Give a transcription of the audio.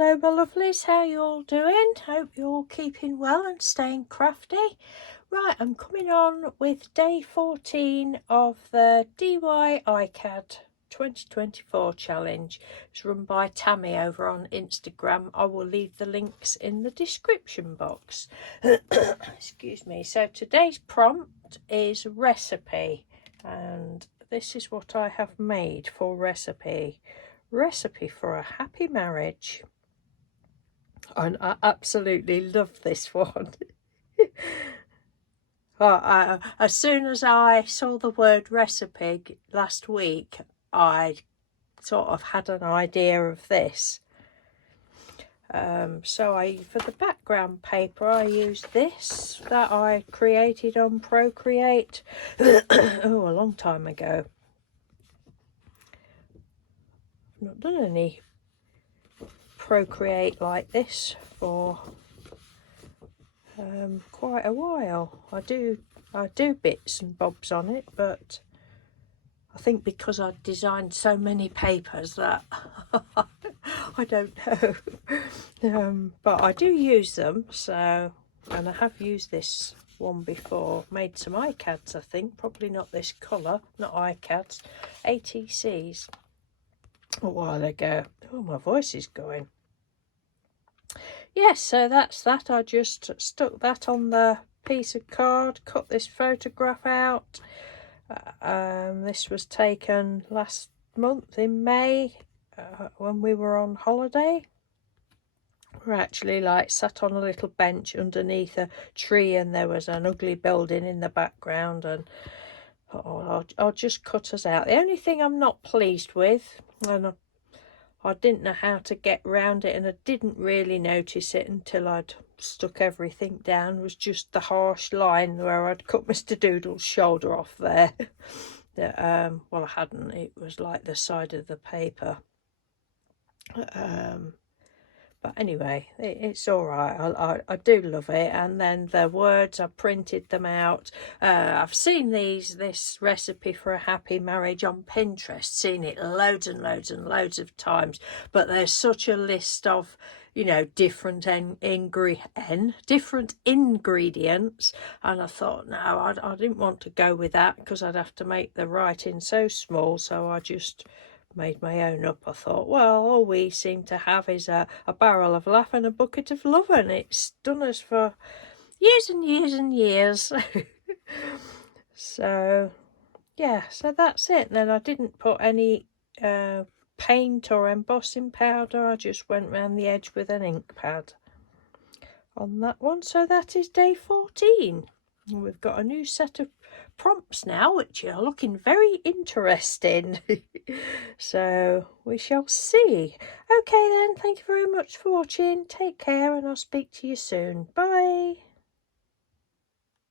Hello my lovelies, how you all doing? Hope you're all keeping well and staying crafty. Right, I'm coming on with day 14 of the DY iCAD 2024 challenge. It's run by Tammy over on Instagram. I will leave the links in the description box. Excuse me. So today's prompt is recipe, and this is what I have made for recipe. Recipe for a happy marriage. And I absolutely love this one. As soon as I saw the word recipe last week, I sort of had an idea of this. So for the background paper, I used this that I created on Procreate a long time ago. I've not done any Procreate like this for quite a while. I do bits and bobs on it, but I think because I designed so many papers that I don't know. But I do use them, so, and I have used this one before, made some iCads, I think, probably not this colour, not iCads, ATCs a while ago. Oh, my voice is going. Yes, so that's that. I just stuck that on the piece of card, cut this photograph out. This was taken last month in May when we were on holiday. We're actually like sat on a little bench underneath a tree, and there was an ugly building in the background, and I'll just cut us out. The only thing I'm not pleased with, and I didn't know how to get round it, and I didn't really notice it until I'd stuck everything down, was just the harsh line where I'd cut Mr. Doodle's shoulder off there. Well, I hadn't, it was like the side of the paper. But anyway, it's all right. I do love it. And then the words, I printed them out. I've seen this recipe for a happy marriage on Pinterest, seen it loads and loads and loads of times. But there's such a list of, you know, different ingredients. And I thought, no, I didn't want to go with that because I'd have to make the writing so small. So I just made my own up. I thought, well, all we seem to have is a barrel of laugh and a bucket of love, and it's done us for years and years and years. So yeah, so that's it. And then I didn't put any paint or embossing powder. I just went round the edge with an ink pad on that one. So that is day 14. And we've got a new set of prompts now, which are looking very interesting. So we shall see. Okay then, thank you very much for watching. Take care, and I'll speak to you soon. Bye.